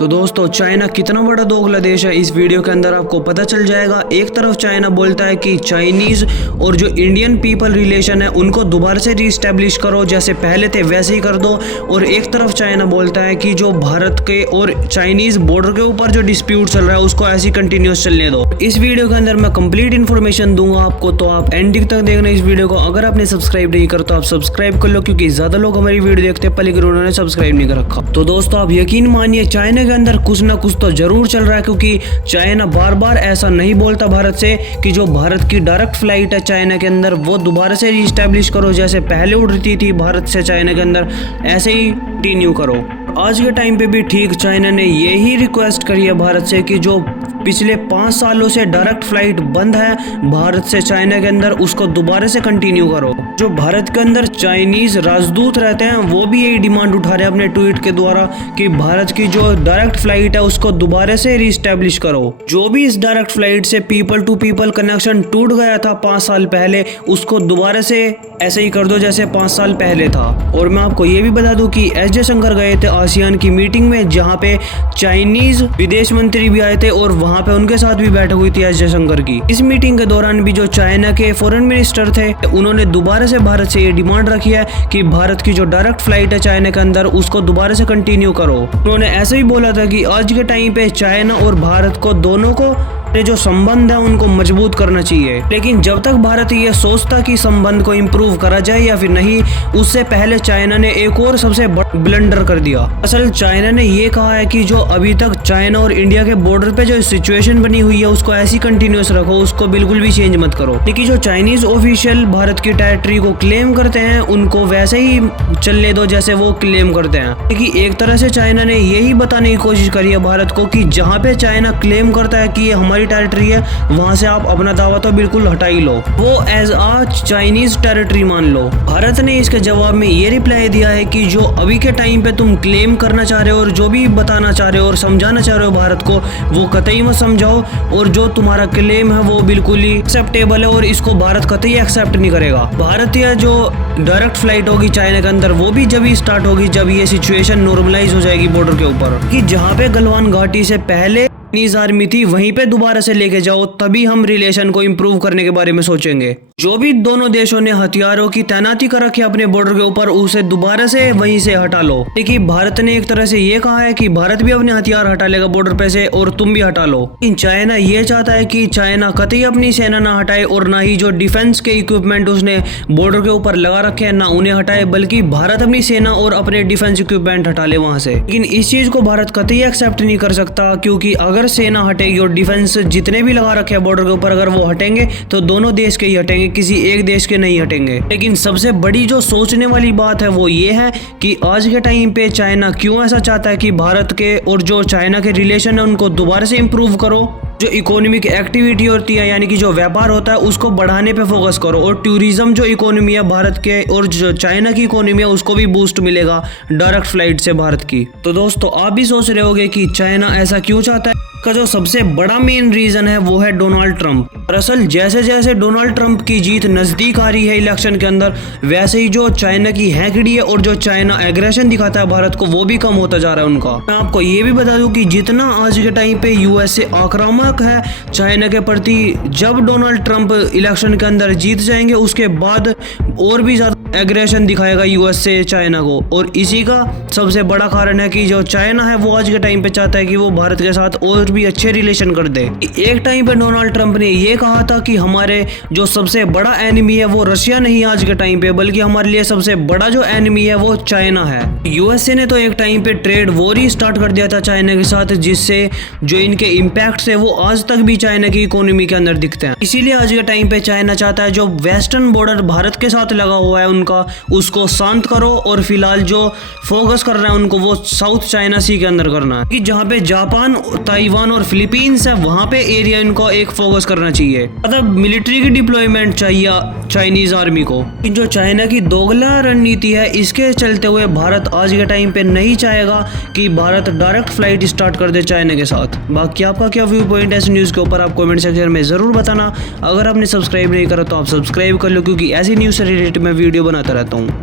तो दोस्तों चाइना कितना बड़ा दोगला देश है इस वीडियो के अंदर आपको पता चल जाएगा। एक तरफ चाइना बोलता है कि चाइनीज और जो इंडियन पीपल रिलेशन है उनको दोबारा से रीस्टैब्लिश करो, जैसे पहले थे वैसे ही कर दो। और एक तरफ चाइना बोलता है कि जो भारत के और चाइनीज बॉर्डर के ऊपर जो डिस्प्यूट चल रहा है उसको ऐसे ही कंटिन्यूस चलने दो। इस वीडियो के अंदर मैं कंप्लीट इन्फॉर्मेशन दूंगा आपको, तो आप एंडिंग तक देखना इस वीडियो को। अगर आपने सब्सक्राइब नहीं कर तो आप सब्सक्राइब कर लो, क्योंकि ज्यादा लोग हमारी वीडियो देखते हैं लेकिन उन्होंने सब्सक्राइब नहीं कर रखा। तो दोस्तों आप यकीन मानिए चाइना के अंदर कुछ ना कुछ तो जरूर चल रहा है, क्योंकि चाइना बार बार ऐसा नहीं बोलता भारत से कि जो भारत की डायरेक्ट फ्लाइट है चाइना के अंदर वो दोबारा से रीस्टैब्लिश करो, जैसे पहले उड़ती थी भारत से चाइना के अंदर ऐसे ही कंटिन्यू करो। आज के टाइम पे भी ठीक चाइना ने यही रिक्वेस्ट करी है भारत से कि जो पिछले 5 सालों से डायरेक्ट फ्लाइट बंद है भारत से चाइना के अंदर उसको दोबारा से कंटिन्यू करो। जो भारत के अंदर चाइनीज राजदूत रहते हैं वो भी यही डिमांड उठा रहे हैं अपने ट्वीट के द्वारा कि भारत की जो डायरेक्ट फ्लाइट है उसको दोबारा से रीस्टैब्लिश करो। जो भी इस डायरेक्ट फ्लाइट से पीपल टू पीपल कनेक्शन टूट गया था 5 साल पहले, उसको दोबारा से ऐसे ही कर दो जैसे 5 साल पहले था। और मैं आपको ये भी बता दूं कि एस जयशंकर गए थे आसियान की मीटिंग में, जहाँ पे चाइनीज विदेश मंत्री भी आए थे और वहाँ पे उनके साथ भी बैठक हुई थी एस जयशंकर की। इस मीटिंग के दौरान भी जो चाइना के फॉरेन मिनिस्टर थे उन्होंने दोबारा से भारत से ये डिमांड रखी है कि भारत की जो डायरेक्ट फ्लाइट है चाइना के अंदर उसको दोबारा से कंटिन्यू करो। उन्होंने ऐसे भी बोला था कि आज के टाइम पे चाइना और भारत को दोनों को जो संबंध है उनको मजबूत करना चाहिए, लेकिन जब तक भारत ये सोचता कि संबंध को इम्प्रूव करा जाए या फिर नहीं, उससे पहले चाइना ने एक और सबसे बड़ा ब्लंडर कर दिया। असल चाइना ने ये कहा है कि जो अभी तक चाइना और इंडिया के बॉर्डर पे जो सिचुएशन बनी हुई है उसको ऐसी कंटिन्यूस रखो, उसको बिल्कुल भी चेंज मत करो। लेकिन जो चाइनीज ऑफिशियल भारत की टेरिटरी को क्लेम करते हैं उनको वैसे ही चलने दो जैसे वो क्लेम करते हैं। क्योंकि एक तरह से चाइना ने यही बताने की कोशिश करी है भारत को कि जहाँ पे चाइना क्लेम करता है कि ये हमारी टेरिटरी है वहां से आप अपना दावा तो बिल्कुल हटा ही लो, वो एज आ चाइनीज टेरिटरी मान लो। भारत ने इसके जवाब में ये रिप्लाई दिया है कि जो अभी के टाइम पे तुम क्लेम करना चाह रहे हो और जो भी बताना चाह रहे हो और समझाना चाह रहे हो भारत को, वो कतई मत समझाओ। और जो तुम्हारा क्लेम है वो बिल्कुल ही एक्सेप्टेबल है और इसको भारत कतई एक्सेप्ट नहीं करेगा। भारतीय जो डायरेक्ट फ्लाइट होगी चाइना के अंदर वो भी जब ही स्टार्ट होगी जब ये सिचुएशन नॉर्मलाइज हो जाएगी बॉर्डर के ऊपर, कि जहाँ पे गलवान घाटी से पहले चाइनीज आर्मी थी वहीं पे दोबारा से लेके जाओ, तभी हम रिलेशन को इम्प्रूव करने के बारे में सोचेंगे। जो भी दोनों देशों ने हथियारों की तैनाती कर रखी है अपने बॉर्डर के ऊपर उसे दोबारा से वहीं से हटा लो। लेकिन भारत ने एक तरह से ये कहा है कि भारत भी अपने हथियार हटा लेगा बॉर्डर पे से और तुम भी हटा लो। लेकिन चाइना ये चाहता है कि चाइना कतई अपनी सेना ना हटाए और ना ही जो डिफेंस के इक्विपमेंट उसने बॉर्डर के ऊपर लगा रखे हैं ना उन्हें हटाए, बल्कि भारत अपनी सेना और अपने डिफेंस इक्विपमेंट हटा ले वहां से। लेकिन इस चीज को भारत कतई एक्सेप्ट नहीं कर सकता, क्योंकि अगर सेना हटेगी और डिफेंस जितने भी लगा रखे हैं बॉर्डर के ऊपर अगर वो हटेंगे तो दोनों देश के ही हटेंगे, किसी एक देश के नहीं हटेंगे। लेकिन सबसे बड़ी जो सोचने वाली बात है वो ये है कि आज के टाइम पे चाइना क्यों ऐसा चाहता है कि भारत के और जो चाइना के रिलेशन है उनको दोबारा से इंप्रूव करो। जो इकोनॉमिक एक्टिविटी होती है यानी कि जो व्यापार होता है उसको बढ़ाने पे फोकस करो, और टूरिज्म जो इकोनॉमी है भारत के और जो चाइना की इकोनॉमी है उसको भी बूस्ट मिलेगा डायरेक्ट फ्लाइट से भारत की। तो दोस्तों आप भी सोच रहे होंगे कि चाइना ऐसा क्यों चाहता है। का जो सबसे बड़ा मेन रीजन है वो है डोनाल्ड ट्रंप। दरअसल जैसे जैसे डोनाल्ड ट्रंप की जीत नजदीक आ रही है इलेक्शन के अंदर, वैसे ही जो चाइना की हैकड़ी है और जो चाइना एग्रेशन दिखाता है भारत को वो भी कम होता जा रहा है उनका। मैं आपको ये भी बता दूं कि जितना आज के टाइम पे यूएसए आक्रामक है चाइना के प्रति, जब डोनाल्ड ट्रंप इलेक्शन के अंदर जीत जाएंगे उसके बाद और भी ज्यादा एग्रेशन दिखाएगा यूएसए चाइना को। और इसी का सबसे बड़ा कारण है कि जो चाइना है वो आज के टाइम पे चाहता है कि वो भारत के साथ और भी अच्छे रिलेशन कर दे। एक टाइम पे डोनाल्ड ट्रंप ने ये कहा था कि हमारे जो सबसे बड़ा एनिमी है वो रशिया नहीं आज के टाइम पे, बल्कि हमारे लिए सबसे बड़ा जो एनिमी है वो चाइना है। यूएसए ने तो एक टाइम पे ट्रेड वॉर ही स्टार्ट कर दिया था चाइना के साथ, जिससे जो इनके इम्पैक्ट है वो आज तक भी चाइना की इकोनॉमी के अंदर दिखते हैं। इसीलिए आज के टाइम पे चाइना चाहता है जो वेस्टर्न बॉर्डर भारत के साथ लगा हुआ है उनका उसको शांत करो, और फिलहाल जो फोकस कर रहा है उनको वो साउथ चाइना सी के अंदर करना है, कि जहाँ पे जापान, ताइवान और फिलीपींस है वहां पे एरिया इनको एक फोकस करना चाहिए। मतलब मिलिट्री की डिप्लॉयमेंट चाहिए चाइनीज आर्मी को। जो चाइना की दोगला रणनीति है इसके चलते हुए भारत आज के टाइम पे नहीं चाहेगा कि भारत डायरेक्ट फ्लाइट स्टार्ट कर दे चाइना के साथ। बाकी आपका क्या व्यू पॉइंट है इस न्यूज के ऊपर आप कमेंट सेक्शन में जरूर बताना। अगर आपने सब्सक्राइब नहीं करा तो आप सब्सक्राइब कर लो, क्योंकि ऐसी न्यूज से रिलेटेड मैं वीडियो बनाता रहता हूँ।